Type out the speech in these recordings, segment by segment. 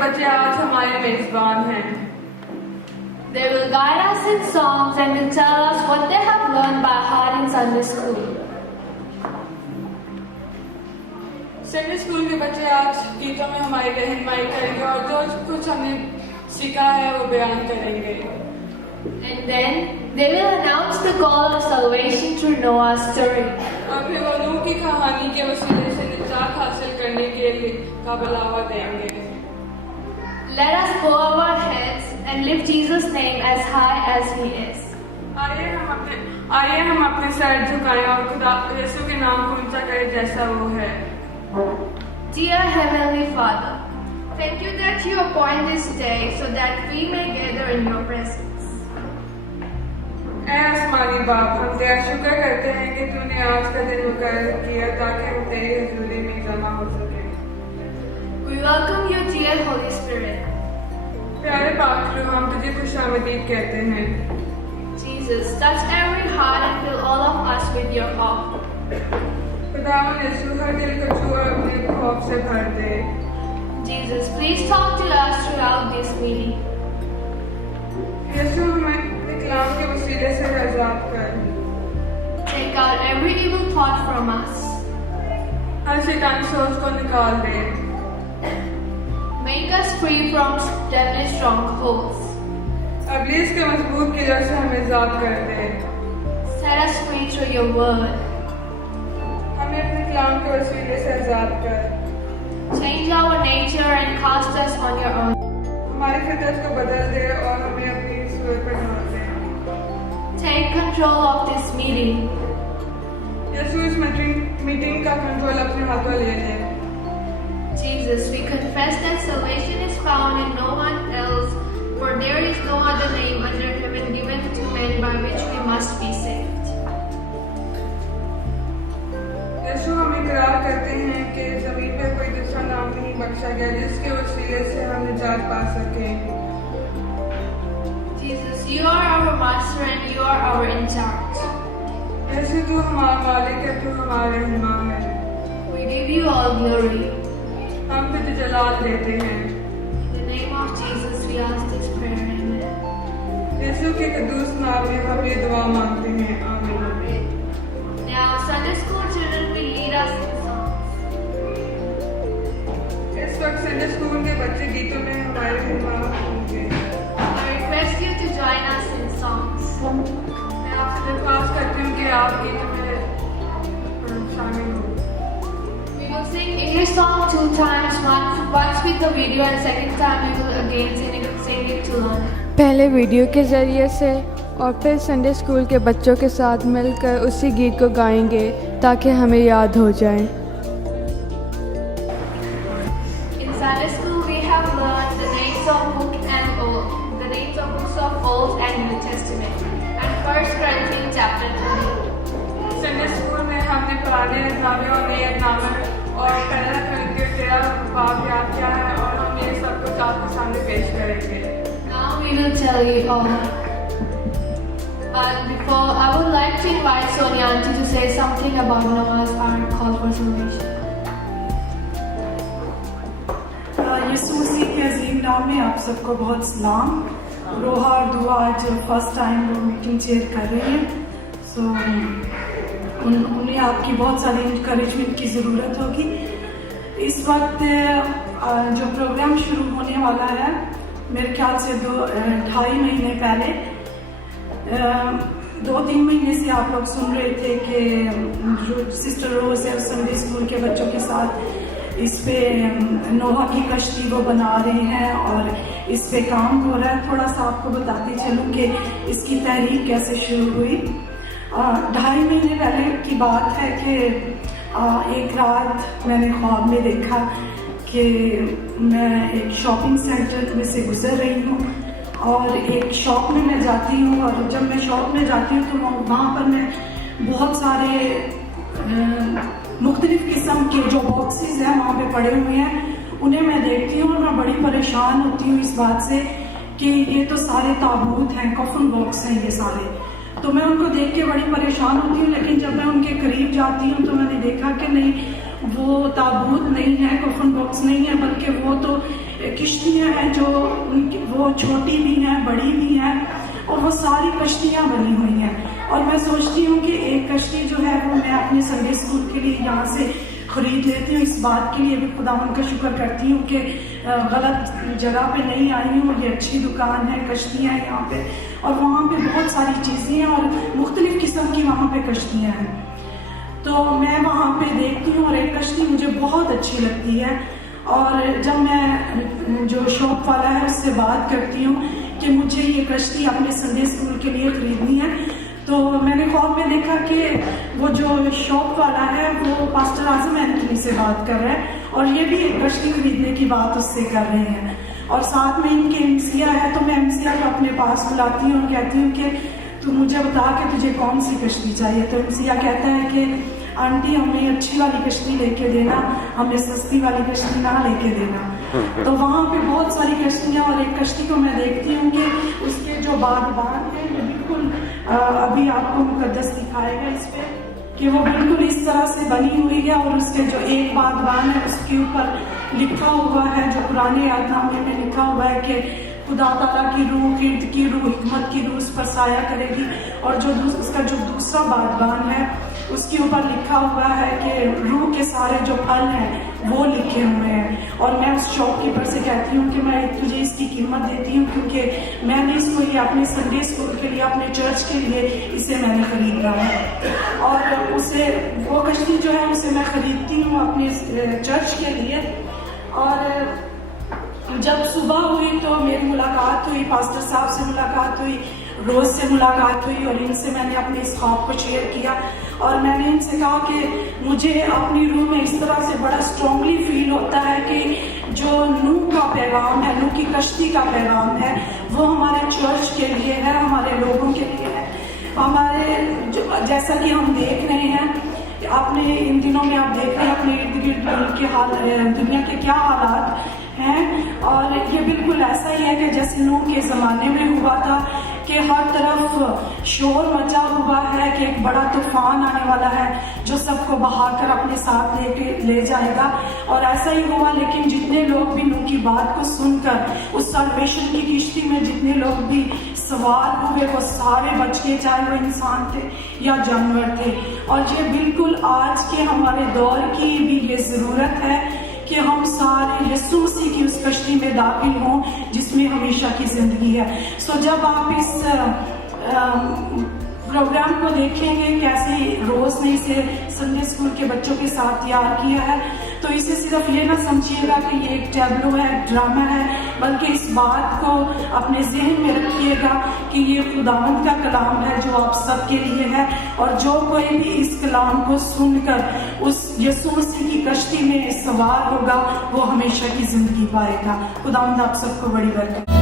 बच्चे आज हमारे मेजबान हैं। They will guide us in songs and will tell us what they have learned by heart in Sunday school. Sunday school के बच्चे आज गीतों में हमारी रहनुमाई करेंगे और जो कुछ हमने सीखा है वो बयान करेंगे। And then they will announce the call of salvation through Noah's story. और फिर वो नूह की कहानी के वसीले से निजात हासिल करने के लिए का बुलावा देंगे। Let us bow our heads and lift Jesus' name as high as He is. आइए हम अपने सर झुकाएं और खुदा यीशु के नाम को ऊंचा करें जैसा वो है। Dear Heavenly Father, thank you that you appoint this day so that we may gather in your presence. ऐ आसमानी बाप, हम तेरा शुक्र करते हैं कि तूने आज का दिन मुकर्रर किया ताकि हम तेरी हजूरी में जमा हो सके। We welcome you, dear Holy Spirit. प्यारे पाक रूह, हम तुझे खुशामदीद कहते हैं। Jesus, touch every heart and fill all of us with your awe. खुदावन यीशु हर दिल को छू और अपने खौफ से भर दे। Jesus, please talk to us throughout this meeting. यीशु हमें कलाम के वसीले से आजाद कर। Take out every evil thought from us. हर शैतानी सोच को निकाल दे। Make us free from devilish strongholds. इब्लीस के मजबूत किले से हमें आजाद कर दे। Set us free through your word. हमें अपने कलाम के वसीले से आजाद कर। Change our nature and cast us on your own. हमारी फितरत को बदल दे और हमें अपनी सूरत पर ढाल दे। Take control of this meeting. यीशु इस मीटिंग का कंट्रोल अपने हाथों ले ले। Jesus, we confess that salvation is found in no one else, for there is no other name under heaven given to men by which we must be saved. यीशु हम इकरार करते हैं कि ज़मीन पर कोई दूसरा नाम नहीं बख्शा गया जिसके वसीले से हम निजात पा सकें। Jesus, you are our master and you are our in charge. यीशु तू हमारा मालिक है, तू हमारा रहनुमा है। We give you all glory. हम तुझे जलाल देते हैं। In the name of Jesus, we ask this prayer. Amen. यीशु के कदूस नाम में हम ये दुआ मांगते हैं। आमीन। Now, Sunday school children will lead us in songs. इस वक्त संडे स्कूल के बच्चे गीतों में हमारे रहनुमा होंगे। I request you to join us in songs. मैं आपसे दरख्वास्त करती हूँ कि आप गीतों में शामिल हो। We will sing English song 2 times, once with the video and second time we will again sing it to learn. पहले वीडियो के ज़रिए से और फिर संडे स्कूल के बच्चों के साथ मिलकर उसी गीत को गाएंगे ताकि हमें याद हो जाए। In Sunday school we have learned the names of books of Old and New Testament and 1 Corinthians chapter 3. Sunday school में हमने पुराने नामे और नए नामे और पहला करंथियों 13 बाब याद किया है और हम ये सब कुछ आपके सामने पेश करेंगे। Now we will tell you all. But before, I would like to invite Sonia Aunty to say something about Noah's Ark call for salvation. यीशु मसीह के अजीम नाम में आप सबको बहुत सलाम। रोहा और दुआ आज फर्स्ट टाइम वो मीटिंग चेयर कर रही हैं, सो उन्हें आपकी बहुत सारी इंकरेजमेंट की ज़रूरत होगी। इस वक्त जो प्रोग्राम शुरू होने वाला है मेरे ख्याल से 2-2.5 महीने पहले 2-3 महीने से आप लोग सुन रहे थे कि जो सिस्टर रोज है संडे स्कूल के बच्चों के साथ इस पे नोहा की कश्ती वो बना रहे हैं और इस पे काम हो रहा है। थोड़ा सा आपको बताती चलूँ कि इसकी तहरीक कैसे शुरू हुई। 2.5 महीने पहले की बात है कि एक रात मैंने ख्वाब में देखा कि मैं एक शॉपिंग सेंटर में से गुजर रही हूँ और एक शॉप में मैं जाती हूँ और जब मैं शॉप में जाती हूँ तो वहाँ पर मैं बहुत सारे मुख्तलिफ किस्म के जो बॉक्सेस हैं वहाँ पे पड़े हुए हैं उन्हें मैं देखती हूँ और मैं बड़ी परेशान होती हूँ इस बात से कि ये तो सारे ताबूत हैं, कफन बॉक्स हैं ये सारे। तो मैं उनको देख के बड़ी परेशान होती हूँ, लेकिन जब मैं उनके करीब जाती हूँ तो मैंने देखा कि नहीं, वो ताबूत नहीं है, कफन बॉक्स नहीं है, बल्कि वो तो किश्तियाँ हैं जो वो छोटी भी हैं, बड़ी भी हैं, और वो सारी कश्तियाँ बनी हुई हैं। और मैं सोचती हूँ कि एक कश्ती जो है वो मैं अपने संडे स्कूल के लिए यहाँ से खरीद लेती हूँ। इस बात के लिए भी खुदावन का शुक्र करती हूँ कि गलत जगह पे नहीं आई हूँ। ये अच्छी दुकान है, कश्तियाँ हैं यहाँ पे, और वहाँ पे बहुत सारी चीज़ें हैं और मुख्तलिफ़ किस्म की वहाँ पे कश्तियाँ हैं। तो मैं वहाँ पे देखती हूँ और एक कश्ती मुझे बहुत अच्छी लगती है, और जब मैं जो शॉप वाला है उससे बात करती हूँ कि मुझे ये कश्ती अपने संडे स्कूल के लिए खरीदनी है, तो मैंने ख्वाब में देखा कि वो जो शॉप वाला है वो पास्टर आजम एंथनी से बात कर रहा है, और ये भी एक कश्ती खरीदने की बात उससे कर रहे हैं, और साथ में इनके एमसिया है। तो मैं एमसिया को अपने पास बुलाती हूँ और कहती हूँ कि तू मुझे बता कि तुझे कौन सी कश्ती चाहिए। तो एमसिया कहता है कि आंटी हमें अच्छी वाली कश्ती लेके देना, हमें सस्ती वाली कश्ती ना लेके देना। तो वहाँ पे बहुत सारी कश्तियाँ, और एक कश्ती को मैं देखती हूँ कि उसके जो बागबान है वो बिल्कुल अभी आपको मुकद्दस दिखाएगा इस पे कि वो बिल्कुल इस तरह से बनी हुई है, और उसके जो एक बागबान है उसके ऊपर लिखा हुआ है, जो पुराने यादनामे में लिखा हुआ है कि खुदा ताला की रूह, कीर्त की रूह, हिकमत की रूह उस पर साया करेगी। और जो उसका जो दूसरा बागबान है उसके ऊपर लिखा हुआ है कि रूह के सारे जो फल हैं वो लिखे हुए हैं। और मैं उस शॉपकीपर से कहती हूँ कि मैं तुझे इसकी कीमत देती हूँ, क्योंकि मैंने इसको ये अपने संडे स्कूल के लिए, अपने चर्च के लिए इसे मैंने खरीदा है। और उसे वो कश्ती जो है उसे मैं खरीदती हूँ अपने चर्च के लिए। और जब सुबह हुई तो मेरी मुलाकात हुई, पास्टर साहब से मुलाकात हुई, रोज से मुलाकात हुई, और इनसे मैंने अपने इस ख्वाब को शेयर किया। और मैंने इनसे कहा कि मुझे अपनी रूह में इस तरह से बड़ा स्ट्रांगली फील होता है कि जो नूह का पैगाम है, नूह की कश्ती का पैगाम है, वो हमारे चर्च के लिए है, हमारे लोगों के लिए है। हमारे जैसा कि हम देख रहे हैं, आपने इन दिनों में आप देख रहे हैं अपने इर्द गिर्द दुनिया के क्या हालात हैं, और ये बिल्कुल ऐसा ही है कि जैसे नूह के ज़माने में हुआ था कि हर तरफ शोर मचा हुआ है कि एक बड़ा तूफान आने वाला है जो सबको बहाकर अपने साथ ले जाएगा। और ऐसा ही हुआ, लेकिन जितने लोग भी नूह की बात को सुनकर उस सल्वेशन की किश्ती में जितने लोग भी सवार हुए वो सारे बच गए, चाहे वो इंसान थे या जानवर थे। और ये बिल्कुल आज के हमारे दौर की भी ये ज़रूरत है कि हम सारे यीशु मसीह की उस कश्ती में दाखिल हों जिसमें हमेशा की जिंदगी है। सो जब आप इस प्रोग्राम को देखेंगे कैसे रोज ने इसे संडे स्कूल के बच्चों के साथ तैयार किया है, तो इसे सिर्फ ये ना समझिएगा कि ये एक टैब्लो है, ड्रामा है, बल्कि इस बात को अपने जहन में रखिएगा कि ये खुदावंद का कलाम है जो आप सबके लिए है। और जो कोई भी इस कलाम को सुनकर उस यीशु मसीह की कश्ती में सवार होगा वो हमेशा की जिंदगी पाएगा। खुदावंद आप सबको बड़ी बरकत।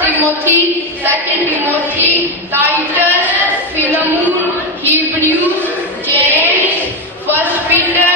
Timothy, 2 Timothy, Titus, Philemon, Hebrews, James, 1 Peter,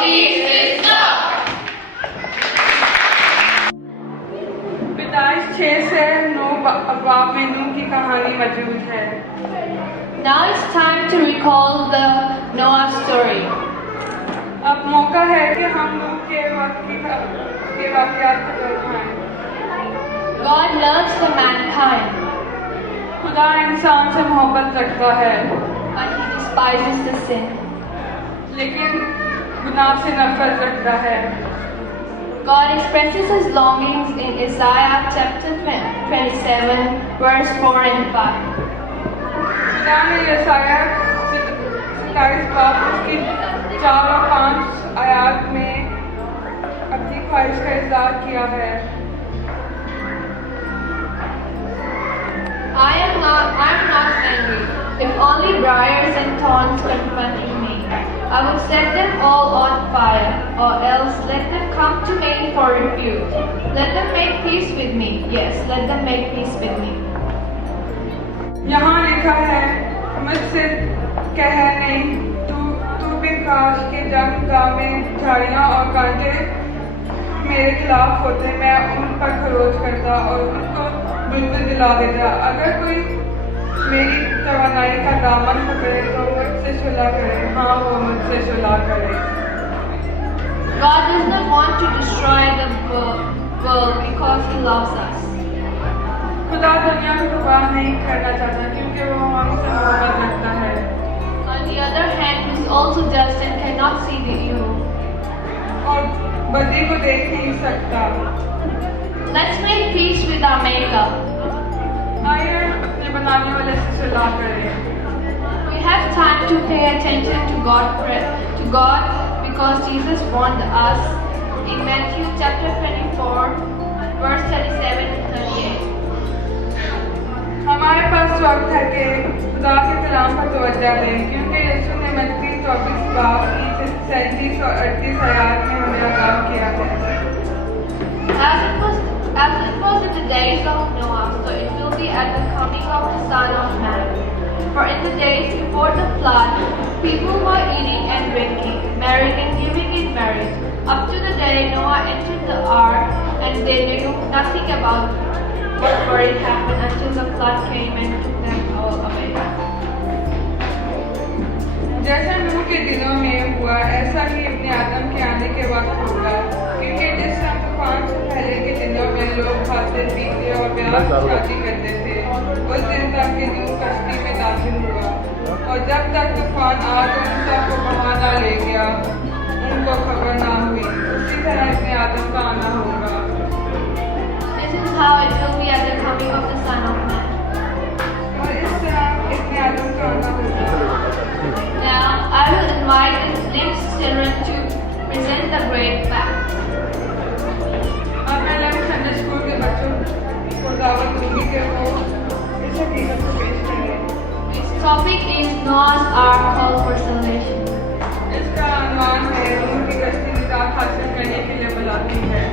peace with God. पैदाइश 6 से 9 बाब में नूह की कहानी मौजूद है। Now it's time to recall the Noah story. अब मौका है कि हम नूह के वाक़यात को दोहराएं। God loves the mankind, खुदा इंसान से मोहब्बत रखता है, but he despises the sin. लेकिन गुनाह से नफरत रखता है। God expresses his longings in Isaiah chapter 27, verse 4 and 5. खुदा ने यशाया 27 बाब उसकी 4 और 5 आयात में अपनी ख्वाहिश का इज़हार किया है। I am not angry. If only briars and thorns confronted me, I would set them all on fire, or else let them come to me for rebuke. Let them make peace with me. Yes, let them make peace with me. यहाँ लिखा है, मुझसे कह नहीं, तू भी काश के जंगगाह में झाड़ियाँ और कांटे मेरे खिलाफ होते, मैं उन पर खरोच करता और उनको बुलबुल दिला देता। अगर कोई मेरी तवानाई का दामन पकड़े तो मुझसे सुलह करे। हाँ, वो मुझसे सुलह करे। God does not want to destroy the world because he loves us. खुदा दुनिया को तबाह नहीं करना चाहता क्योंकि वो हमसे मोहब्बत रखता है। On the other hand, he is also just and cannot see the evil. और बदी को देख नहीं सकता। Let's make peace with our Maker. आइए अपने बनाने वाले से सुलह करें। We have time to pay attention to God because Jesus warned us in Matthew chapter 24, verse 37 to 38. हमारे पास वक्त है कि खुदा के कलाम पर तवज्जो दें क्योंकि यीशु ने मत्ती 24 बाब की 37 और 38 आयत में हमें आगाह किया है। As it was in the days of Noah, so it will be at the coming of the Son of Man. For in the days before the flood, people were eating and drinking, marrying and giving in marriage, up to the day Noah entered the ark, and they knew nothing about what would happen until the flood came and took them all away. जैसा नूह के दिनों में हुआ ऐसा ही अपने आदम के आने के वक्त होगा क्योंकि जिस तरह तूफान से पहले के दिनों में लोग खाते पीते और ब्याह शादी करते थे उस दिन तक कि नूह कश्ती में दाखिल हुआ और जब तक तूफान आ तो उन सबको बहा ना ले गया उनको खबर ना हुई। उसी तरह अपने आदम का आना होगा। This is how it will be at the coming of the Son of Man. और इस तरह अपने आदम का आना होगा। Now, I will invite the next children to present the great fact. अब मैं लव संडे स्कूल के बच्चों को दावत दूंगी कि वो इस हकीकत को पेश करें। Its topic is Noah's Ark Call for Salvation. इसका अनुमान है उनकी कश्ती निजात हासिल करने के लिए बुलाती है।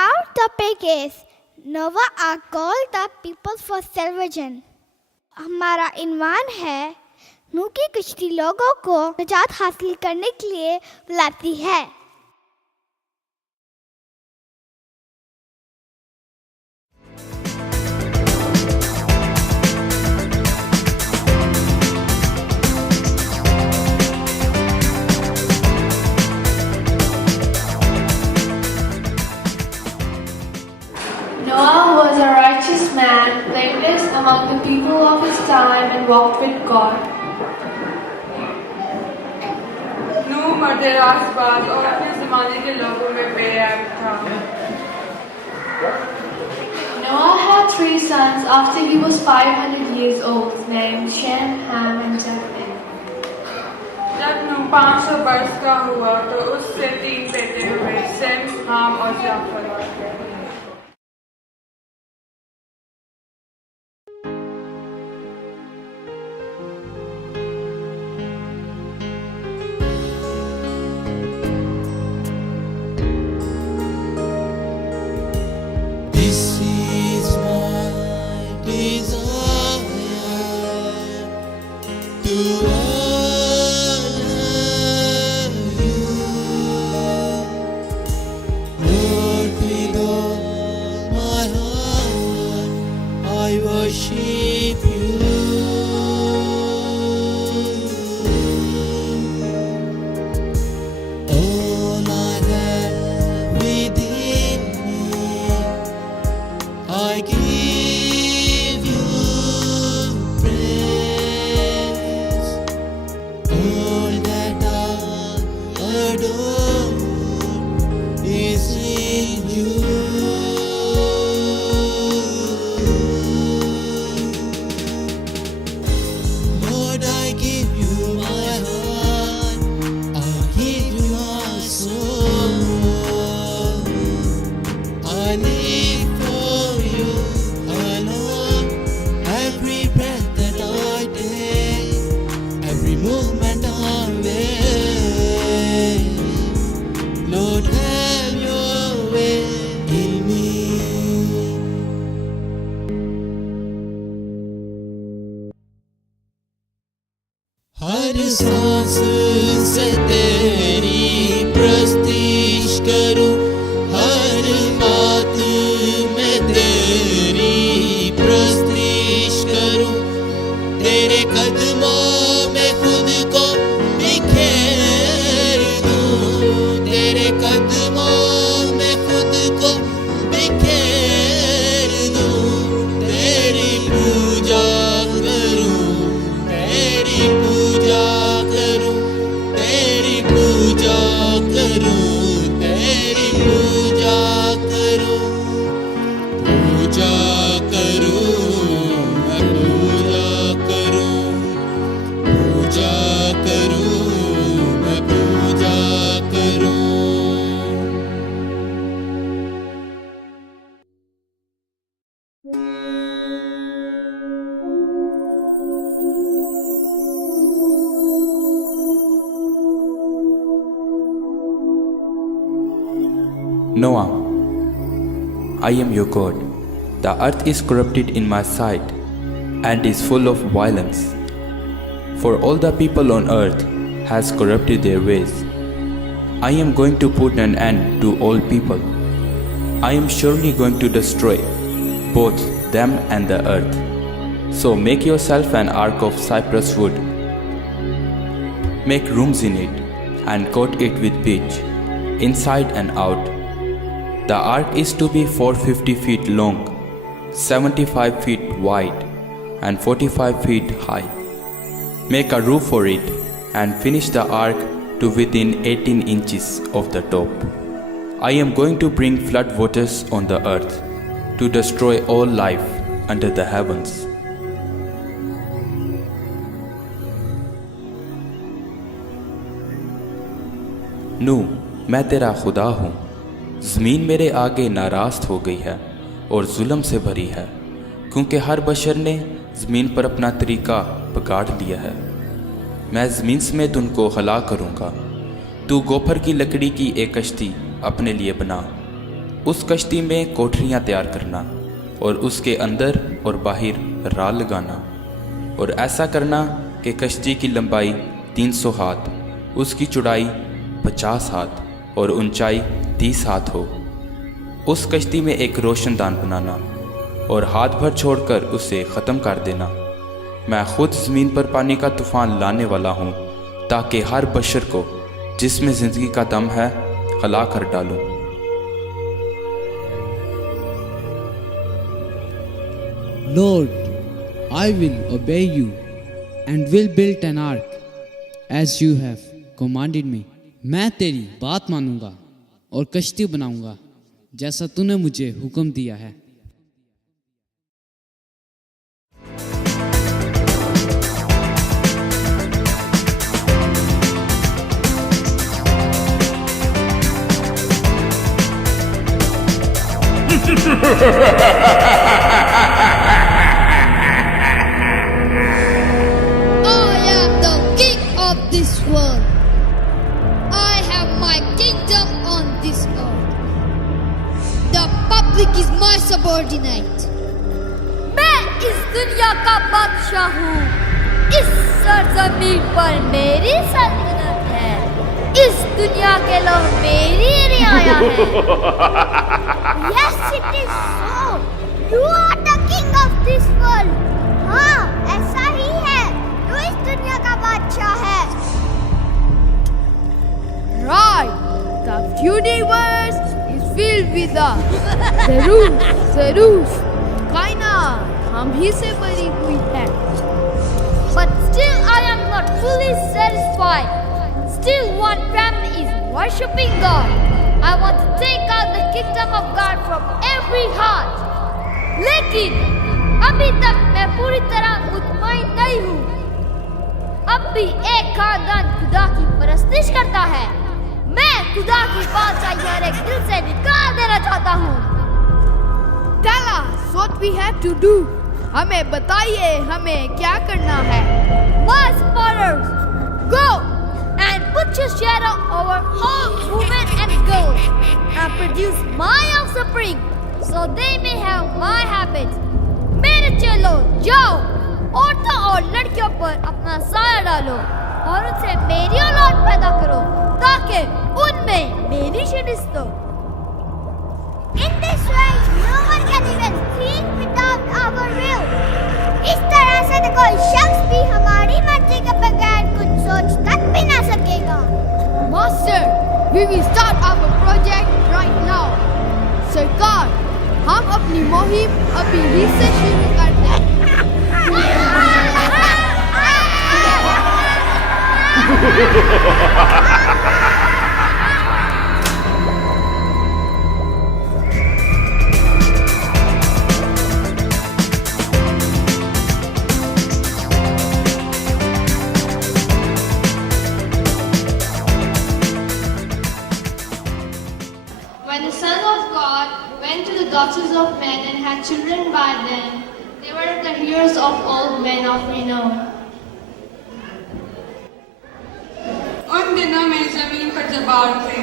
Our topic is Noah Ark called the people for salvation. हमारा इन्वान है नूह की कश्ती लोगों को निजात हासिल करने के लिए बुलाती है। Noah was a righteous man, blameless among the people of his time, and walked with God. नूह मर्द रास्तबाज और अपने ज़माने के लोगों में बेऐब था। Noah had 3 sons after he was 500 years old, named Shem, Ham, and Japheth. जब नूह 500 वर्ष का हुआ तो उससे 3 बेटे हुए, सेम, हाम और जाफत। तेरी पूजा करूं, पूजा करूं, मैं पूजा करूं, पूजा करूं, मैं पूजा करूं। Noah, I am your God. The earth is corrupted in my sight and is full of violence. For all the people on earth has corrupted their ways. I am going to put an end to all people. I am surely going to destroy both them and the earth. So make yourself an ark of cypress wood. Make rooms in it and coat it with pitch, inside and out. The ark is to be 450 feet long, 75 feet wide, and 45 feet high. Make a roof for it and finish the ark to within 18 inches of the top. I am going to bring flood waters on the earth to destroy all life under the heavens. नूह, मैं तेरा खुदा हूँ। ज़मीन मेरे आगे नाराज़ हो गई है और जुल्म से भरी है, क्योंकि हर बशर ने ज़मीन पर अपना तरीका बिगाड़ लिया है। मैं ज़मीन समेत उनको हलाक करूँगा। तू गोफर की लकड़ी की एक कश्ती अपने लिए बना, उस कश्ती में कोठरियाँ तैयार करना और उसके अंदर और बाहर राल लगाना, और ऐसा करना कि कश्ती की लंबाई 300 हाथ, उसकी चौड़ाई 50 हाथ और ऊंचाई 30 हाथ हो। उस कश्ती में एक रोशनदान बनाना और हाथ भर छोड़कर उसे ख़त्म कर देना। मैं खुद ज़मीन पर पानी का तूफ़ान लाने वाला हूँ, ताकि हर बशर को जिसमें ज़िंदगी का दम है हला कर डालूँ। Lord, I will obey you and will build an ark as you have commanded me. मैं तेरी बात मानूंगा और कश्ती बनाऊंगा जैसा तूने मुझे हुक्म दिया है। I am the king of this world. I have my kingdom on this earth. The public is my subordinate. मैं इस दुनिया का बादशाह हूँ। इस सरजमीन पर मेरी सल्तनत है। इस दुनिया के लोग मेरी रियाया हैं। Yes, it is so. You are the king of this world. हाँ, ऐसा ही है। तू इस दुनिया का बादशाह है। Right. The universe is filled with the Zeus, कायनात हम ही से भरी हुई है। But still I am not fully satisfied. Still one family is worshipping God. I want to take out the kingdom of God from every heart. लेकिन अभी तक मैं पूरी तरह मुतमईन नहीं हूँ। अब भी एक खानदान खुदा की परस्तिश करता है। मैं खुदा की बादशाही हर एक दिल से निकाल देना चाहता हूँ। Tell us what we have to do. हमें बताइए हमें क्या करना है। My supporters, go and put your shadow over all women and girls and produce my offspring so they may have my habits. मेरे चेलों, जाओ औरतों और लड़कियों पर अपना साया डालो और उनसे मेरी औलाद पैदा करो ताकि उनमें मेरी शिकस्त हो। In this way, no one can even think without our will. इस तरह से तो कोई शख्स भी हमारी मर्जी के बगैर कुछ सोच तक भी ना सकेगा। Master, we will start our project right now. सरकार, हम अपनी मुहिम अभी ही से शुरू करते हैं। When the Son of God went to the daughters of men and had children by them, they were the heroes of old men of renown. उन दिनों में जमीन पर जबार थे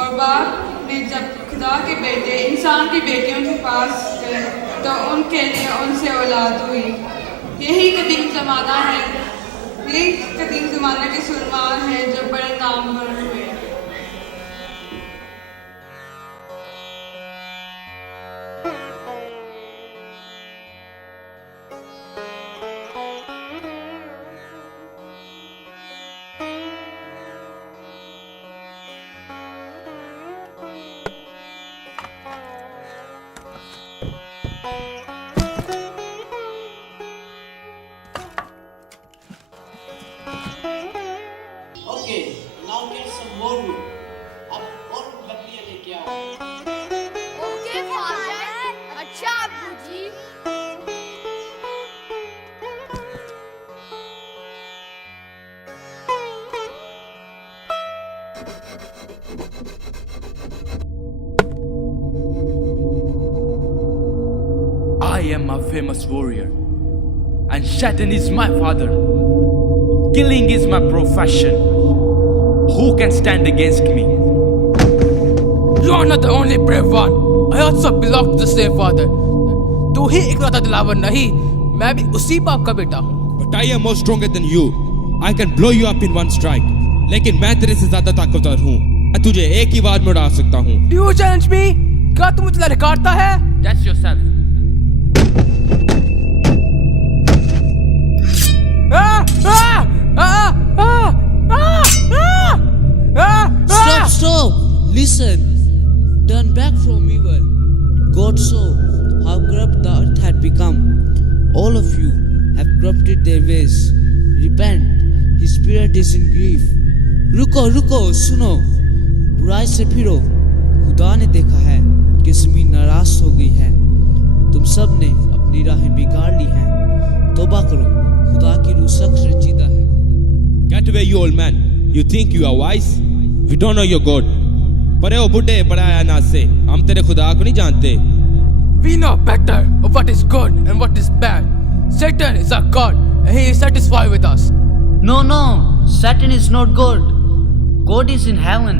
और बाप ने जब खुदा के बेटे इंसान की बेटियों के पास गए तो उनके लिए उनसे औलाद हुई। यही कदीम ज़माना है, यही कदीम ज़माना के सुरमान हैं जो बड़े नामवर हुए। Okay, now get some more wood. अब और लकड़ियाँ लेके आओ। ओके फादर, अच्छा अब्बू जी। I am a famous warrior, and Shaitan is my father. Killing is my profession. Who can stand against me? You are not the only brave one. I also belong to the same father. तू ही इकलौता दिलावर नहीं, मैं भी उसी बाप का बेटा हूँ। But I am more stronger than you. I can blow you up in one strike. लेकिन मैं तेरे से ज्यादा ताकतवर हूँ। मैं तुझे एक ही बार में उड़ा सकता हूँ। Do you challenge me? क्या तू मुझे ललकारता है? That's yourself. Stop! Listen! Turn back from evil. God saw how corrupt the earth had become. All of you have corrupted their ways. Repent. His spirit is in grief. रुको, सुनो. बुराई से फिरो. खुदा ने देखा है कि ज़मीन नाराज हो गई है. तुम सब ने अपनी राहें बिगाड़ ली हैं. तौबा करो. खुदा की रूह सख्त रचीदा है. Get away, you old man. You think you are wise? We don't know your God. परे ओ बुड्ढे पढ़ाया ना से हम तेरे खुदा को नहीं जानते. We know better of what is good and what is bad. Satan is our God and he is satisfied with us. No, Satan is not God. God is in heaven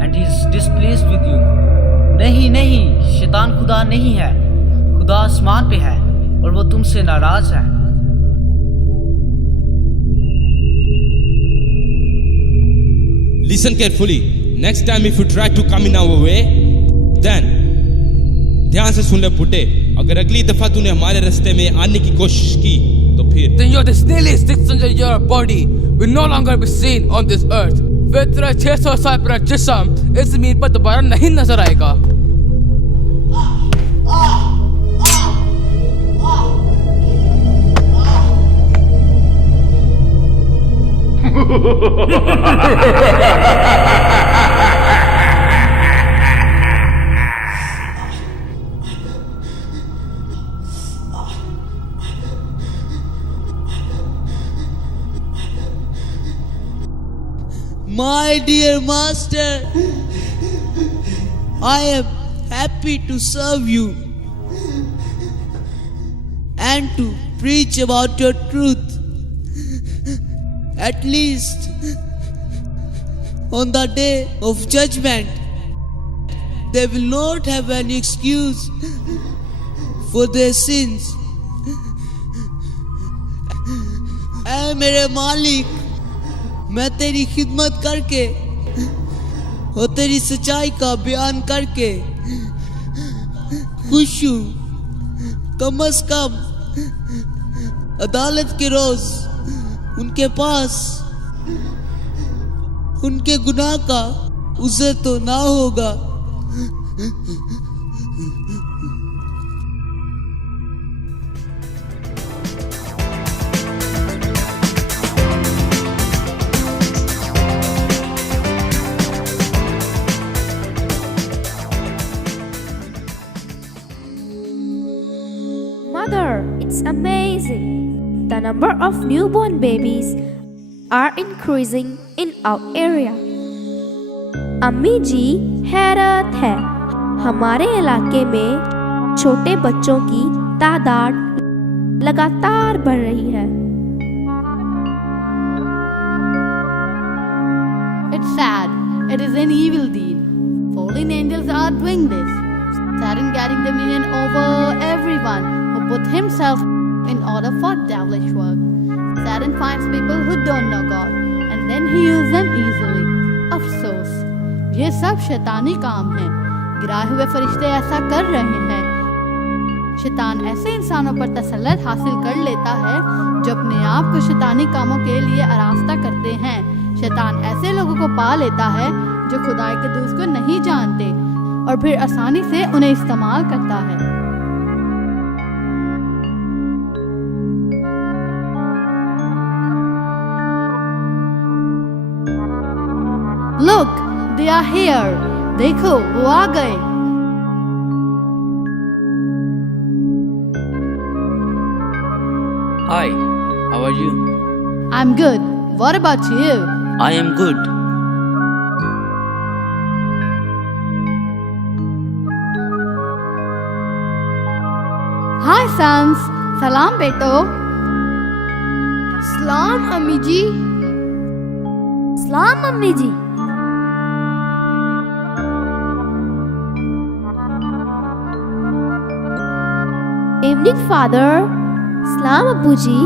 and he is displeased with you. नहीं, शैतान खुदा नहीं है. खुदा आसमान पे है और वो तुमसे नाराज है. Listen carefully. Next time if you try to come in our way, then ध्यान से सुन ले बुड्ढे. अगर अगली दफा तूने हमारे रास्ते में आने की कोशिश की तो फिर Then your destiny sticks under your body will no longer be seen on this earth. वे तेरा 600 साल पुराना जिस्म इस ज़मीन पर दोबारा नहीं नजर आएगा. My dear master, I am happy to serve you and to preach about your truth. At least on the day of judgment, they will not have any excuse for their sins. ऐ मेरे मालिक, मैं तेरी खिदमत करके और तेरी सच्चाई का बयान करके खुश हूँ. कम से कम अदालत के रोज उनके पास उनके गुनाह का उज़र तो ना होगा. Mother, it's amazing. The number of newborn babies are increasing in our area. अम्मी जी हैरत है, हमारे इलाके में छोटे बच्चों की तादाद लगातार बढ़ रही है। It's sad. It is an evil deed. Fallen angels are doing this. Satan getting dominion over everyone who put himself in order for devilish work. Satan finds people who don't know God and then he uses them easily. अफसोस, ये सब शैतानी काम है। गिराए हुए फरिश्ते ऐसा कर रहे हैं। शैतान ऐसे इंसानों पर तसल्लुत हासिल कर लेता है जो अपने आप को शैतानी कामों के लिए आरास्ता करते हैं। शैतान ऐसे लोगों को पा लेता है जो खुदाई के दूस को नहीं जानते और फिर आसानी से उन्हें इस्तेमाल करता है। Look, they are here. देखो, वो आ गए। Hi, how are you? I'm good. What about you? I am good. Hi sons, सलाम बेटो। सलाम अम्मी जी। सलाम अम्मी जी। Evening, Father. Salam, Abuji.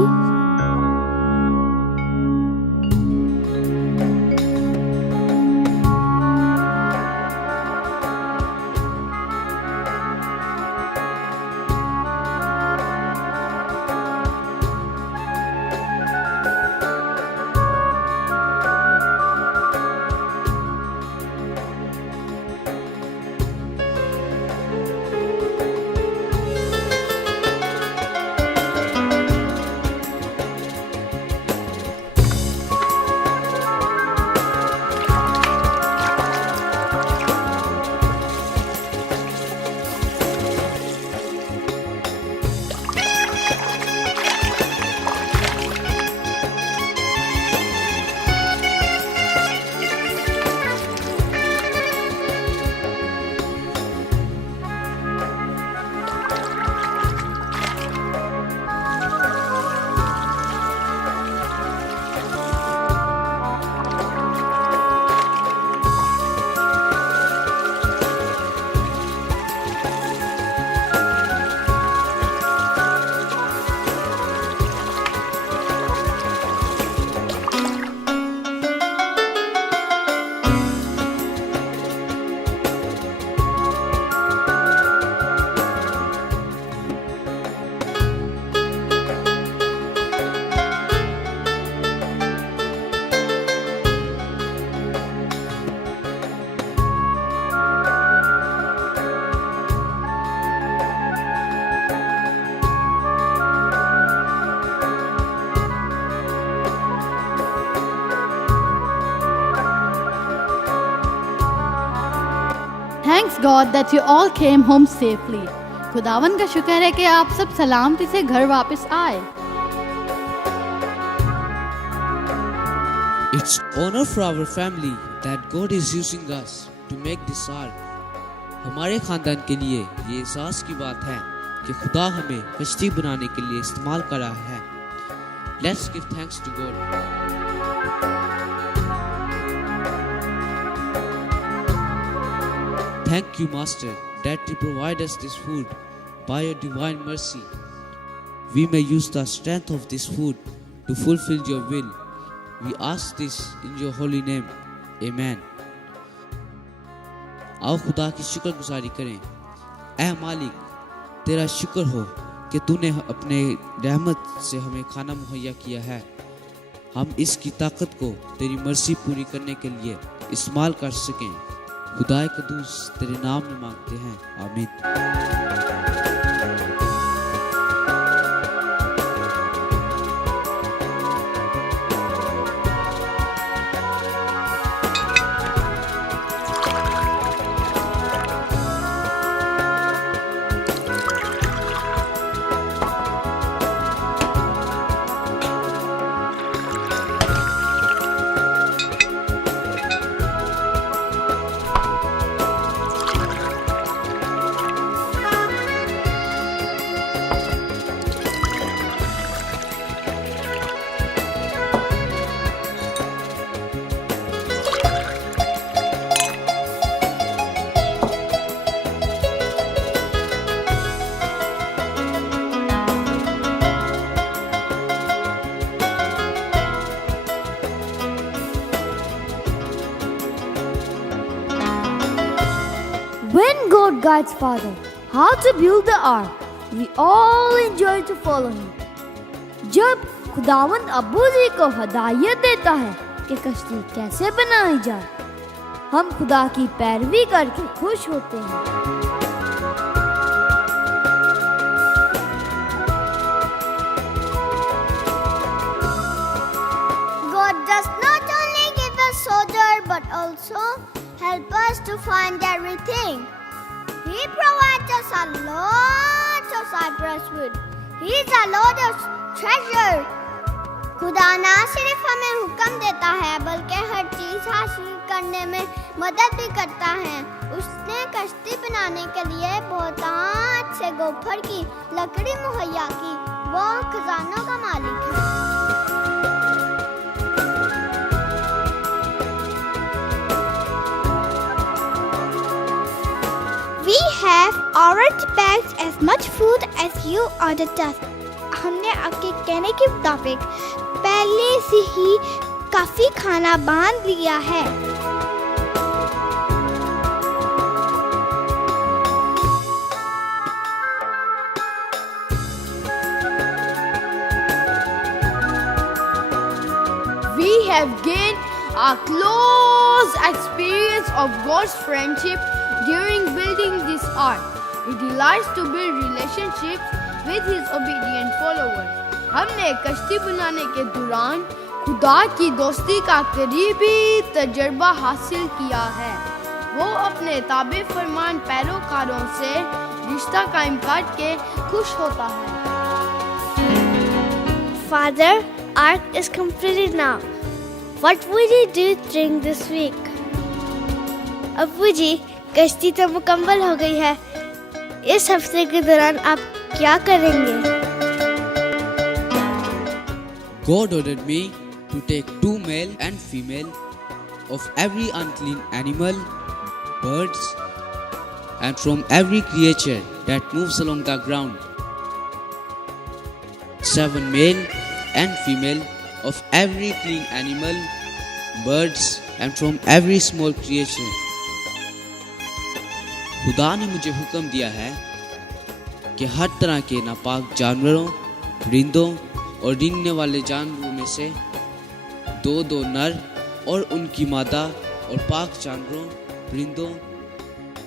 Thanks God that you all came home safely. खुदावन का शुक्र है कि आप सब सलामती से घर वापस आए। It's honor for our family that God is using us to make this ark. हमारे खानदान के लिए ये एहसास की बात है कि खुदा हमें कश्ती बनाने के लिए इस्तेमाल कर रहा है। Let's give thanks to God. Thank you, Master, that you provide us this food by your divine mercy. We may use the strength of this food to fulfill your will. We ask this in your holy name. Amen. आओ खुदा की शुक्रगुजारी करें। ऐ मालिक, तेरा शुक्र हो कि तूने अपने रहमत से हमें खाना मुहैया किया है। हम इसकी ताकत को तेरी मर्जी पूरी करने के लिए इस्तेमाल कर सकें। खुदा कदूस तेरे नाम में मांगते हैं, आमीन। When God guides Father how to build the ark, we all enjoy to follow him. जब खुदावंद अब्बू जी को हदायत देता है कि कश्ती कैसे बनाई जाए, हम खुदा की पैरवी करके खुश होते हैं। God does not only give us soldier but also help us to find everything. He provides us a lot of cypress wood. He is a lot of treasure. खुदा ना सिर्फ हमें हुक्म देता है बल्कि हर चीज हासिल करने में मदद भी करता है। उसने कश्ती बनाने के लिए बहुतायत से गोफर की लकड़ी मुहैया की। वो खजानों का मालिक है। We have already packed as much food as you ordered us. हमने आपके कहने के मुताबिक पहले से ही काफी खाना बांध लिया है। We have gained a close experience of God's friendship during building this ark. He delights to build relationships with his obedient followers. हमने कश्ती बनाने के दौरान खुदा की दोस्ती का करीबी तजर्बा हासिल किया है। वो अपने ताबे फरमान पैरोकारों से रिश्ता कायम करके खुश होता है। Father, ark is completed now. What will you do during this week? अब्बू जी, कश्ती तो मुकम्मल हो गई है। इस हफ्ते के दौरान आप क्या करेंगे? God ordered me to take 2 male and female of every unclean animal, birds, and from every creature that moves along the ground. 7 male and female of every clean animal, birds, and from every small creature. खुदा ने मुझे हुक्म दिया है कि हर तरह के नापाक जानवरों, परिंदों और रेंगने वाले जानवरों में से 2-2 नर और उनकी मादा और पाक जानवरों, परिंदों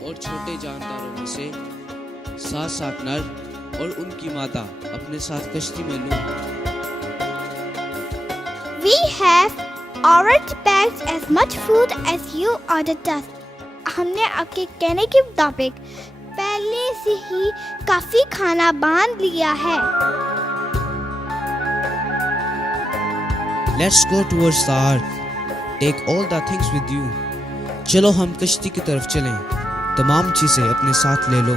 और छोटे जानदारों में से 7-7 नर और उनकी मादा अपने साथ कश्ती में लूं। We have already packed as much food as you ordered us. हमने आपके कहने के मुताबिक पहले से ही काफी खाना बांध लिया है। Let's go towards the ark. Take all the things with you. चलो हम कश्ती की तरफ चलें। तमाम चीजें अपने साथ ले लो।